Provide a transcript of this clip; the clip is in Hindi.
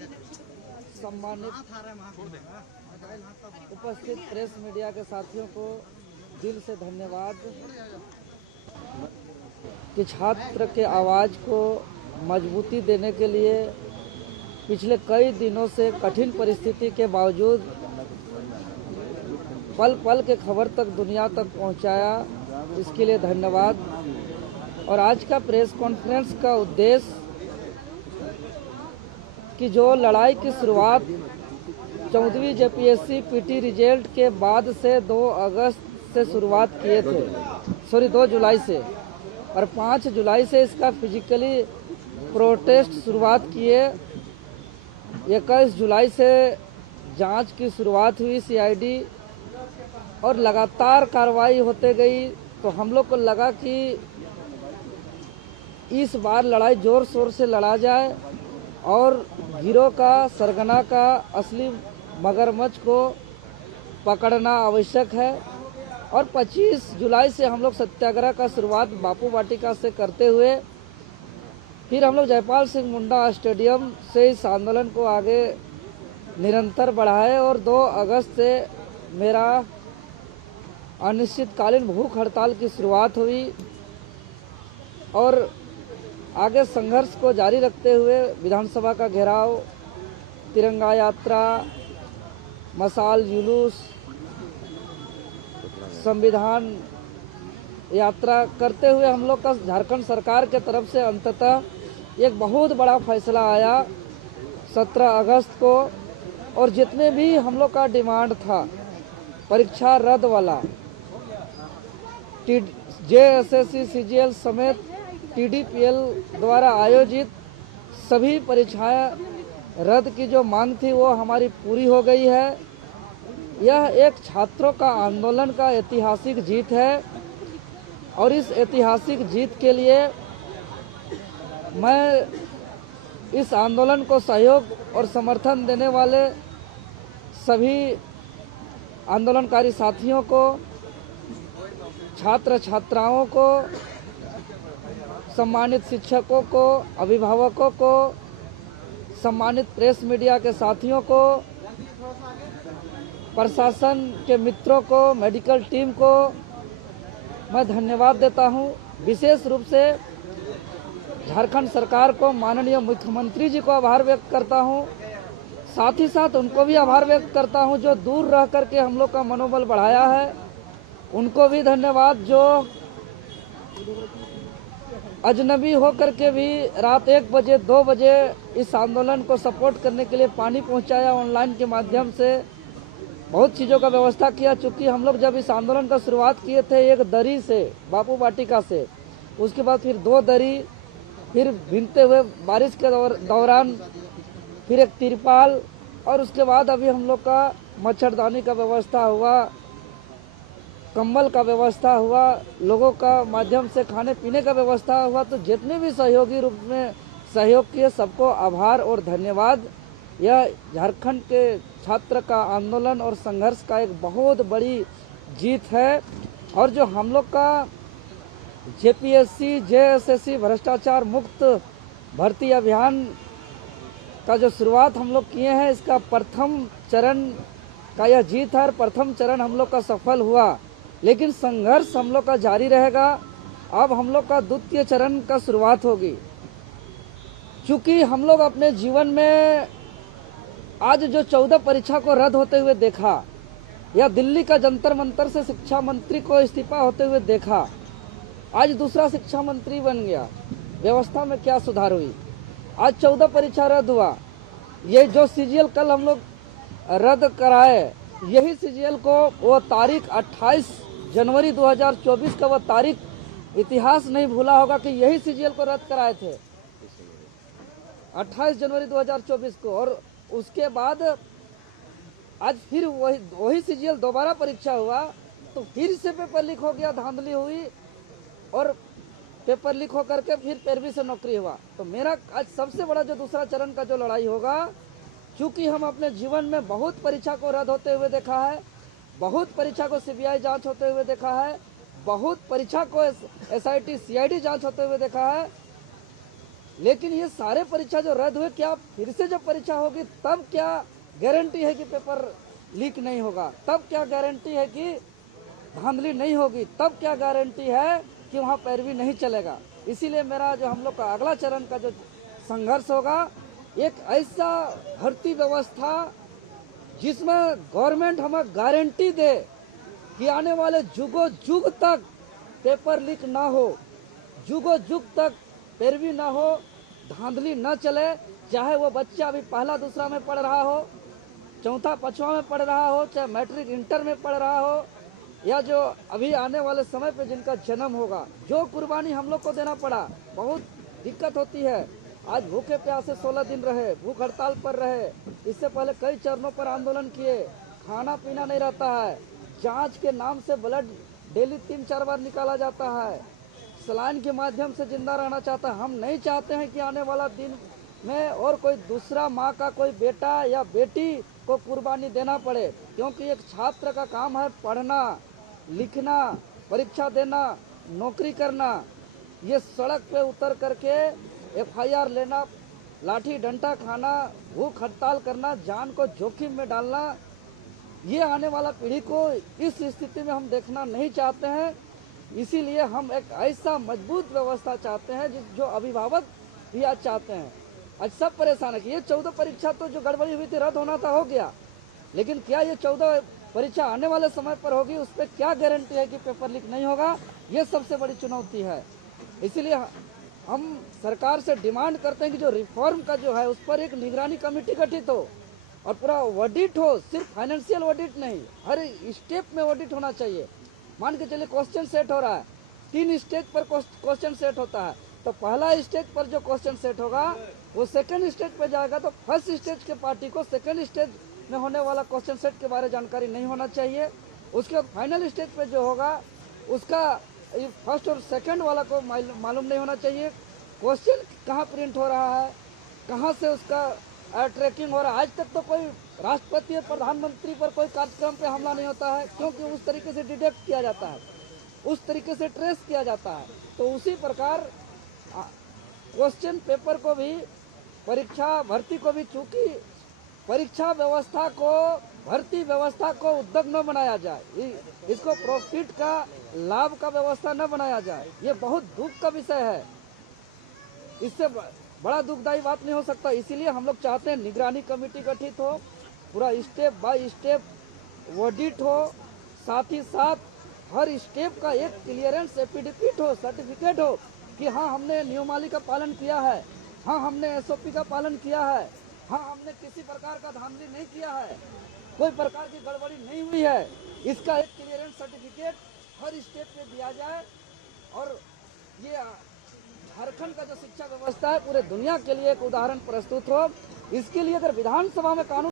सम्मानित उपस्थित प्रेस मीडिया के साथियों को दिल से धन्यवाद कि छात्र के आवाज़ को मजबूती देने के लिए पिछले कई दिनों से कठिन परिस्थिति के बावजूद पल पल के खबर तक दुनिया तक पहुंचाया, इसके लिए धन्यवाद। और आज का प्रेस कॉन्फ्रेंस का उद्देश्य कि जो लड़ाई की शुरुआत 14वीं जेपीएससी पीटी रिजल्ट के बाद से 2 अगस्त से शुरुआत किए थे, 2 जुलाई से, और 5 जुलाई से इसका फिजिकली प्रोटेस्ट शुरुआत किए। 21 जुलाई से जांच की शुरुआत हुई सीआईडी और लगातार कार्रवाई होते गई, तो हम लोग को लगा कि इस बार लड़ाई जोर शोर से लड़ा जाए और गिरोह का सरगना का असली मगरमच्छ को पकड़ना आवश्यक है। और 25 जुलाई से हम लोग सत्याग्रह का शुरुआत बापू वाटिका से करते हुए फिर हम लोग जयपाल सिंह मुंडा स्टेडियम से इस आंदोलन को आगे निरंतर बढ़ाए और 2 अगस्त से मेरा अनिश्चितकालीन भूख हड़ताल की शुरुआत हुई और आगे संघर्ष को जारी रखते हुए विधानसभा का घेराव, तिरंगा यात्रा, मशाल जुलूस, संविधान यात्रा करते हुए हम लोग का झारखंड सरकार के तरफ से अंततः एक बहुत बड़ा फैसला आया 17 अगस्त को। और जितने भी हम लोग का डिमांड था परीक्षा रद्द वाला, जेएसएससी सीजीएल समेत टीडीपीएल द्वारा आयोजित सभी परीक्षाएं रद्द की जो मांग थी वो हमारी पूरी हो गई है। यह एक छात्रों का आंदोलन का ऐतिहासिक जीत है और इस ऐतिहासिक जीत के लिए मैं इस आंदोलन को सहयोग और समर्थन देने वाले सभी आंदोलनकारी साथियों को, छात्र छात्राओं को, सम्मानित शिक्षकों को, अभिभावकों को, सम्मानित प्रेस मीडिया के साथियों को, प्रशासन के मित्रों को, मेडिकल टीम को मैं धन्यवाद देता हूं। विशेष रूप से झारखंड सरकार को, माननीय मुख्यमंत्री जी को आभार व्यक्त करता हूं। साथ ही साथ उनको भी आभार व्यक्त करता हूं जो दूर रह करके हम लोग का मनोबल बढ़ाया है, उनको भी धन्यवाद। जो अजनबी होकर के भी रात 1 बजे 2 बजे इस आंदोलन को सपोर्ट करने के लिए पानी पहुंचाया, ऑनलाइन के माध्यम से बहुत चीज़ों का व्यवस्था किया। चूँकि हम लोग जब इस आंदोलन का शुरुआत किए थे एक दरी से, बापू वाटिका से, उसके बाद फिर 2 दरी, फिर भीगते हुए बारिश के दौरान फिर एक तिरपाल, और उसके बाद अभी हम लोग का मच्छरदानी का व्यवस्था हुआ, कंबल का व्यवस्था हुआ, लोगों का माध्यम से खाने पीने का व्यवस्था हुआ। तो जितने भी सहयोगी रूप में सहयोग किए सबको आभार और धन्यवाद। यह झारखंड के छात्र का आंदोलन और संघर्ष का एक बहुत बड़ी जीत है। और जो हम लोग का जेपीएससी जेएसएससी भ्रष्टाचार मुक्त भर्ती अभियान का जो शुरुआत हम लोग किए हैं, इसका प्रथम चरण का यह जीत है। प्रथम चरण हम लोग का सफल हुआ, लेकिन संघर्ष हम लोग का जारी रहेगा। अब हम लोग का द्वितीय चरण का शुरुआत होगी। चूँकि हम लोग अपने जीवन में आज जो 14 परीक्षा को रद्द होते हुए देखा, या दिल्ली का जंतर मंतर से शिक्षा मंत्री को इस्तीफा होते हुए देखा, आज दूसरा शिक्षा मंत्री बन गया, व्यवस्था में क्या सुधार हुई। आज 14 परीक्षा रद्द हुआ। ये जो सीजीएल कल हम लोग रद्द कराए, यही सीजीएल को वो तारीख 28 जनवरी 2024 का वो तारीख इतिहास नहीं भूला होगा कि यही सीजीएल को रद्द कराए थे 28 जनवरी 2024 को। और उसके बाद आज फिर वही सीजीएल दोबारा परीक्षा हुआ, तो फिर से पेपर लीक हो गया, धांधली हुई और पेपर लीक होकर के फिर 13वीं से नौकरी हुआ। तो मेरा आज सबसे बड़ा जो दूसरा चरण का जो लड़ाई होगा, चूंकि हम अपने जीवन में बहुत परीक्षा को रद्द होते हुए देखा है, बहुत परीक्षा को सीबीआई जांच होते हुए देखा है, बहुत परीक्षा को एसआईटी सीआईडी जांच होते हुए देखा है, लेकिन ये सारे परीक्षा जो रद्द हुए, क्या फिर से जब परीक्षा होगी तब क्या गारंटी है कि पेपर लीक नहीं होगा? तब क्या गारंटी है कि धांधली नहीं होगी? तब क्या गारंटी है कि वहाँ पैरवी नहीं चलेगा? इसीलिए मेरा जो हम लोग का अगला चरण का जो संघर्ष होगा, एक ऐसा भर्ती व्यवस्था जिसमें गवर्नमेंट हमें गारंटी दे कि आने वाले युगों युग तक पेपर लीक ना हो, युगों युग तक पैरवी ना हो, धांधली न चले। चाहे वो बच्चा अभी पहला दूसरा में पढ़ रहा हो, चौथा पांचवा में पढ़ रहा हो, चाहे मैट्रिक इंटर में पढ़ रहा हो, या जो अभी आने वाले समय पे जिनका जन्म होगा। जो कुर्बानी हम लोग को देना पड़ा, बहुत दिक्कत होती है। आज भूखे प्यासे 16 दिन रहे, भूख हड़ताल पर रहे। इससे पहले कई चरणों पर आंदोलन किए, खाना पीना नहीं रहता है। जांच के नाम से ब्लड डेली 3-4 बार निकाला जाता है। सलाइन के माध्यम से जिंदा रहना चाहता है। हम नहीं चाहते हैं कि आने वाला दिन में और कोई दूसरा माँ का कोई बेटा या बेटी को कुर्बानी देना पड़े, क्योंकि एक छात्र का काम है पढ़ना, लिखना, परीक्षा देना, नौकरी करना। ये सड़क पे उतर करके FIR लेना, लाठी डंडा खाना, भूख हड़ताल करना, जान को जोखिम में डालना, ये आने वाला पीढ़ी को इस स्थिति में हम देखना नहीं चाहते हैं। इसीलिए हम एक ऐसा मजबूत व्यवस्था चाहते हैं जो अभिभावक भी आज चाहते हैं। आज सब परेशान है कि ये 14 परीक्षा तो जो गड़बड़ी हुई थी, रद्द होना था, हो गया, लेकिन क्या ये 14 परीक्षा आने वाले समय पर होगी? उस पर क्या गारंटी है कि पेपर लीक नहीं होगा? ये सबसे बड़ी चुनौती है। इसीलिए हम सरकार से डिमांड करते हैं कि जो रिफॉर्म का जो है उस पर एक निगरानी कमेटी गठित हो और पूरा ऑडिट हो। सिर्फ फाइनेंशियल ऑडिट नहीं, हर स्टेप में ऑडिट होना चाहिए। मान के चलिए क्वेश्चन सेट हो रहा है, 3 स्टेज पर क्वेश्चन सेट होता है, तो पहला स्टेज पर जो क्वेश्चन सेट होगा वो सेकंड स्टेज पर जाएगा, तो फर्स्ट स्टेज के पार्टी को सेकंड स्टेज में होने वाला क्वेश्चन सेट के बारे में जानकारी नहीं होना चाहिए। उसके बाद फाइनल स्टेज पे जो होगा उसका फर्स्ट और सेकंड वाला को मालूम नहीं होना चाहिए क्वेश्चन कहाँ प्रिंट हो रहा है, कहाँ से उसका ट्रैकिंग हो रहा है। आज तक तो कोई राष्ट्रपति और प्रधानमंत्री पर कोई कार्यक्रम पे हमला नहीं होता है, क्योंकि उस तरीके से डिटेक्ट किया जाता है, उस तरीके से ट्रेस किया जाता है। तो उसी प्रकार क्वेश्चन पेपर को भी, परीक्षा भर्ती को भी, चूंकि परीक्षा व्यवस्था को, भर्ती व्यवस्था को उद्योग न बनाया जाए, इसको प्रॉफिट का, लाभ का व्यवस्था न बनाया जाए, ये बहुत दुख का विषय है। इससे बड़ा दुखदायी बात नहीं हो सकता। इसीलिए हम लोग चाहते हैं निगरानी कमेटी गठित हो, पूरा स्टेप बाय स्टेप ऑडिट हो, साथ ही साथ हर स्टेप का एक क्लियरेंस एफिडेविट हो, सर्टिफिकेट हो कि हाँ हमने नियमावली का पालन किया है, हाँ हमने SOP का पालन किया है, हाँ हमने किसी प्रकार का धांधली नहीं किया है, कोई प्रकार की गड़बड़ी नहीं हुई है। इसका एक क्लियरेंस सर्टिफिकेट हर स्टेप पे दिया जाए और ये झारखंड का जो शिक्षा व्यवस्था है पूरे दुनिया के लिए एक उदाहरण प्रस्तुत हो। इसके लिए अगर विधानसभा में कानून